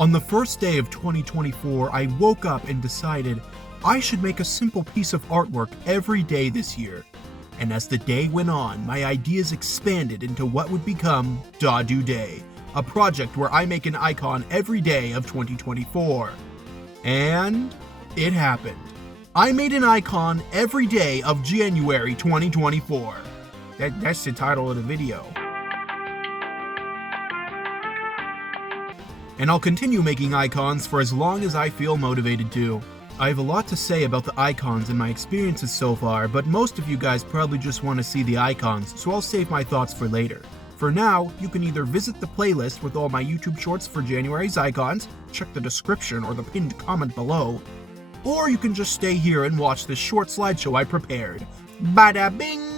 On the first day of 2024, I woke up and decided I should make a simple piece of artwork every day this year. And as the day went on, my ideas expanded into what would become DaaDuuDay, a project where I make an icon every day of 2024. And it happened. I made an icon every day of January 2024. That's the title of the video. And I'll continue making icons for as long as I feel motivated to. I have a lot to say about the icons and my experiences so far, but most of you guys probably just want to see the icons, so I'll save my thoughts for later. For now, you can either visit the playlist with all my YouTube shorts for January's icons, check the description or the pinned comment below, or you can just stay here and watch this short slideshow I prepared. Bada bing!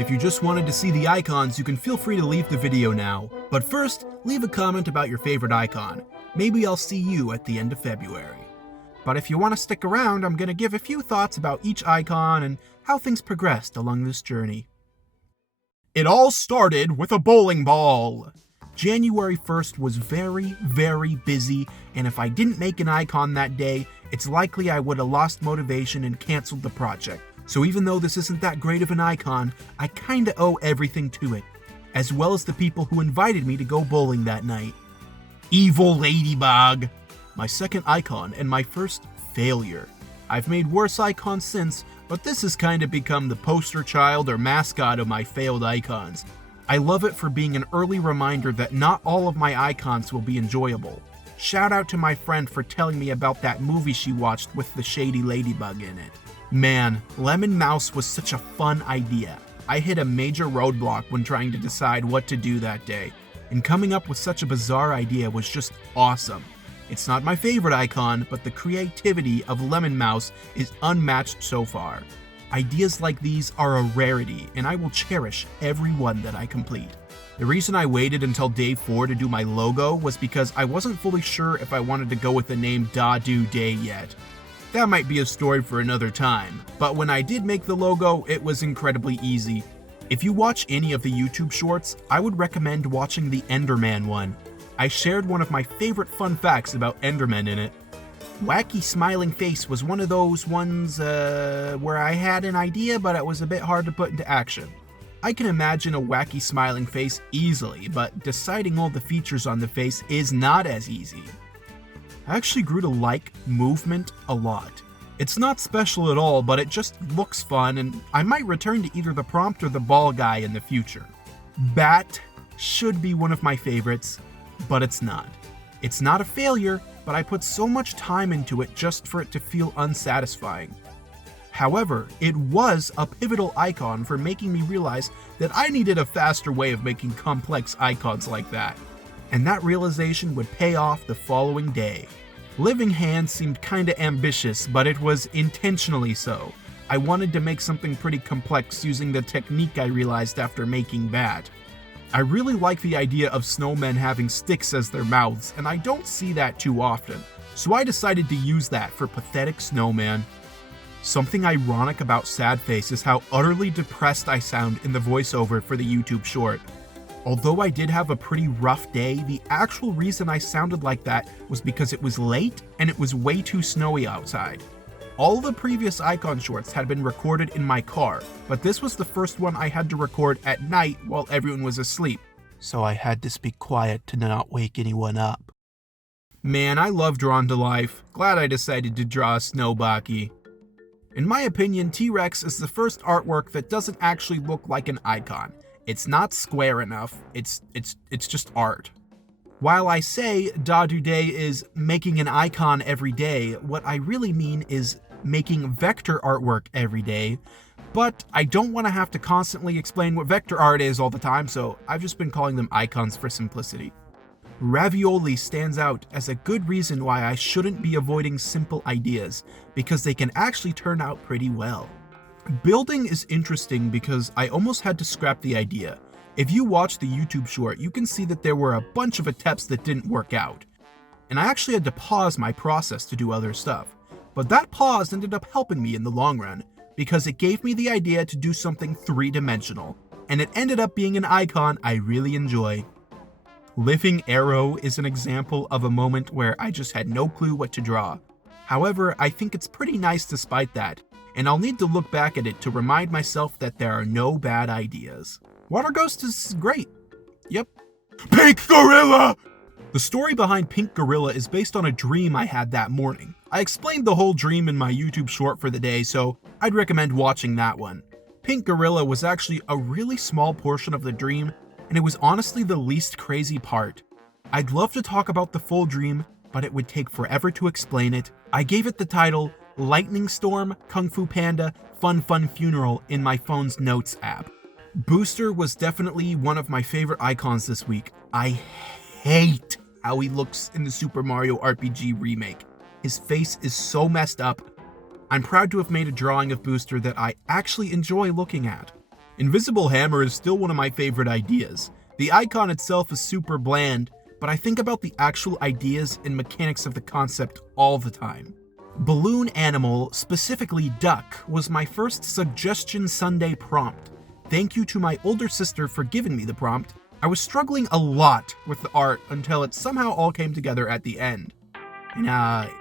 If you just wanted to see the icons, you can feel free to leave the video now. But first, leave a comment about your favorite icon. Maybe I'll see you at the end of February. But if you want to stick around, I'm going to give a few thoughts about each icon and how things progressed along this journey. It all started with a bowling ball. January 1st was very, very busy, and if I didn't make an icon that day, it's likely I would have lost motivation and canceled the project. So even though this isn't that great of an icon, I kinda owe everything to it, as well as the people who invited me to go bowling that night. Evil Ladybug! My second icon and my first failure. I've made worse icons since, but this has kinda become the poster child or mascot of my failed icons. I love it for being an early reminder that not all of my icons will be enjoyable. Shout out to my friend for telling me about that movie she watched with the shady ladybug in it. Man, Lemon Mouse was such a fun idea. I hit a major roadblock when trying to decide what to do that day, and coming up with such a bizarre idea was just awesome. It's not my favorite icon, but the creativity of Lemon Mouse is unmatched so far. Ideas like these are a rarity, and I will cherish every one that I complete. The reason I waited until day 4 to do my logo was because I wasn't fully sure if I wanted to go with the name DaaDuuDay yet. That might be a story for another time, but when I did make the logo, it was incredibly easy. If you watch any of the YouTube shorts, I would recommend watching the Enderman one. I shared one of my favorite fun facts about Endermen in it. Wacky Smiling Face was one of those ones where I had an idea, but it was a bit hard to put into action. I can imagine a wacky smiling face easily, but deciding all the features on the face is not as easy. I actually grew to like movement a lot. It's not special at all, but it just looks fun, and I might return to either the prompt or the ball guy in the future. Bat should be one of my favorites, but it's not. It's not a failure, but I put so much time into it just for it to feel unsatisfying. However, it was a pivotal icon for making me realize that I needed a faster way of making complex icons like that. And that realization would pay off the following day. Living Hand seemed kinda ambitious, but it was intentionally so. I wanted to make something pretty complex using the technique I realized after making Bat. I really like the idea of snowmen having sticks as their mouths, and I don't see that too often, so I decided to use that for Pathetic Snowman. Something ironic about Sad Face is how utterly depressed I sound in the voiceover for the YouTube short. Although I did have a pretty rough day, the actual reason I sounded like that was because it was late and it was way too snowy outside. All the previous icon shorts had been recorded in my car, but this was the first one I had to record at night while everyone was asleep, so I had to speak quiet to not wake anyone up. Man, I love Drawn to Life. Glad I decided to draw a Snowbaki. In my opinion, T-Rex is the first artwork that doesn't actually look like an icon. It's not square enough, it's just art. While I say DaaDuuDay is making an icon every day, what I really mean is making vector artwork every day, but I don't want to have to constantly explain what vector art is all the time, so I've just been calling them icons for simplicity. Ravioli stands out as a good reason why I shouldn't be avoiding simple ideas, because they can actually turn out pretty well. Building is interesting because I almost had to scrap the idea. If you watch the YouTube short, you can see that there were a bunch of attempts that didn't work out, and I actually had to pause my process to do other stuff. But that pause ended up helping me in the long run, because it gave me the idea to do something three-dimensional, and it ended up being an icon I really enjoy. Living Arrow is an example of a moment where I just had no clue what to draw. However, I think it's pretty nice despite that, and I'll need to look back at it to remind myself that there are no bad ideas. Water Ghost is great. Yep. Pink Gorilla! The story behind Pink Gorilla is based on a dream I had that morning. I explained the whole dream in my YouTube short for the day, so I'd recommend watching that one. Pink Gorilla was actually a really small portion of the dream, and it was honestly the least crazy part. I'd love to talk about the full dream, but it would take forever to explain it. I gave it the title Lightning Storm Kung Fu Panda Fun Fun Funeral in my phone's notes app. Booster was definitely one of my favorite icons this week. I hate how he looks in the Super Mario RPG remake. His face is so messed up. I'm proud to have made a drawing of Booster that I actually enjoy looking at. Invisible Hammer is still one of my favorite ideas. The icon itself is super bland, but I think about the actual ideas and mechanics of the concept all the time. Balloon Animal, specifically Duck, was my first Suggestion Sunday prompt. Thank you to my older sister for giving me the prompt. I was struggling a lot with the art until it somehow all came together at the end. And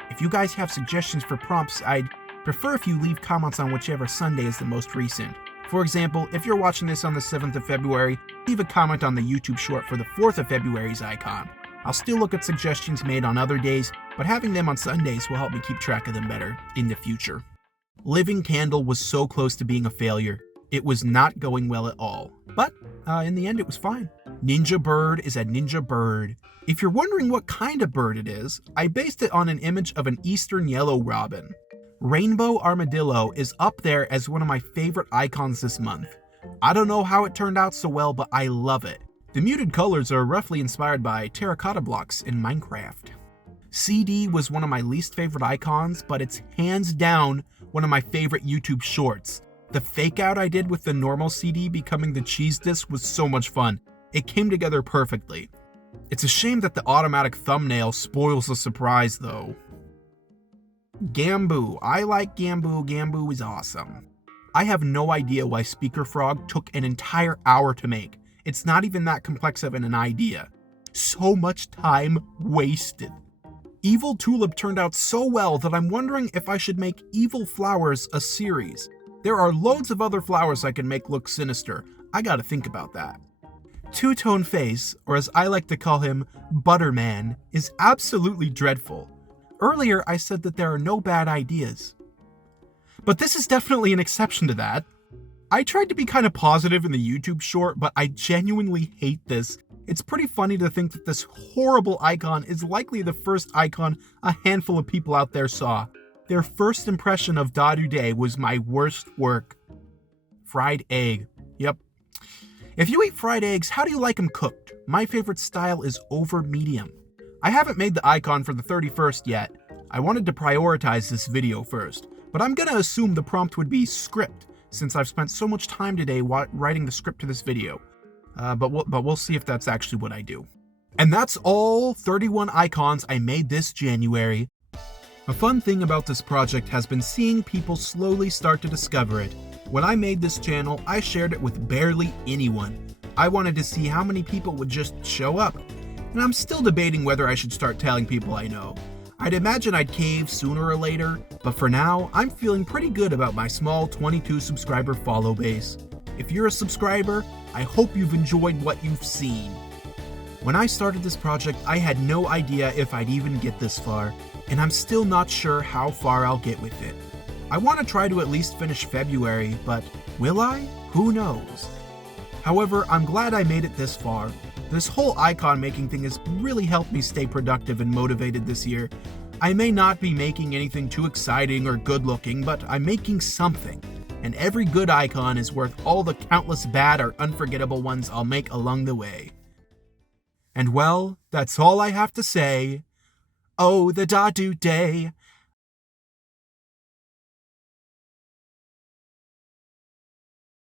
if you guys have suggestions for prompts, I'd prefer if you leave comments on whichever Sunday is the most recent. For example, if you're watching this on the 7th of February, leave a comment on the YouTube short for the 4th of February's icon. I'll still look at suggestions made on other days, but having them on Sundays will help me keep track of them better in the future. Living Candle was so close to being a failure. It was not going well at all, but in the end it was fine. Ninja bird is a ninja bird. If you're wondering what kind of bird it is, I based it on an image of an eastern yellow robin. Rainbow armadillo is up there as one of my favorite icons this month. I don't know how it turned out so well, but I love it. The muted colors are roughly inspired by terracotta blocks in Minecraft. CD was one of my least favorite icons, but it's hands down one of my favorite YouTube shorts. The fake out I did with the normal CD becoming the cheese disc was so much fun. It came together perfectly. It's a shame that the automatic thumbnail spoils the surprise though. Gamboo. I like Gamboo. Gamboo is awesome. I have no idea why Speaker Frog took an entire hour to make. It's not even that complex of an idea. So much time wasted. Evil Tulip turned out so well that I'm wondering if I should make Evil Flowers a series. There are loads of other flowers I can make look sinister. I gotta think about that. Two-Tone Face, or as I like to call him, Butterman, is absolutely dreadful. Earlier I said that there are no bad ideas. But this is definitely an exception to that. I tried to be kind of positive in the YouTube short, but I genuinely hate this. It's pretty funny to think that this horrible icon is likely the first icon a handful of people out there saw. Their first impression of DaaDuuDay was my worst work. Fried egg. Yep. If you eat fried eggs, how do you like them cooked? My favorite style is over medium. I haven't made the icon for the 31st yet. I wanted to prioritize this video first, but I'm gonna assume the prompt would be script, since I've spent so much time today writing the script to this video. But we'll see if that's actually what I do. And that's all 31 icons I made this January. A fun thing about this project has been seeing people slowly start to discover it. When I made this channel, I shared it with barely anyone. I wanted to see how many people would just show up. And I'm still debating whether I should start telling people I know. I'd imagine I'd cave sooner or later, but for now, I'm feeling pretty good about my small 22 subscriber follow base. If you're a subscriber, I hope you've enjoyed what you've seen. When I started this project, I had no idea if I'd even get this far, and I'm still not sure how far I'll get with it. I want to try to at least finish February, but will I? Who knows? However, I'm glad I made it this far. This whole icon making thing has really helped me stay productive and motivated this year. I may not be making anything too exciting or good looking, but I'm making something. And every good icon is worth all the countless bad or unforgettable ones I'll make along the way. And well, that's all I have to say. Oh, the DaaDuuDay,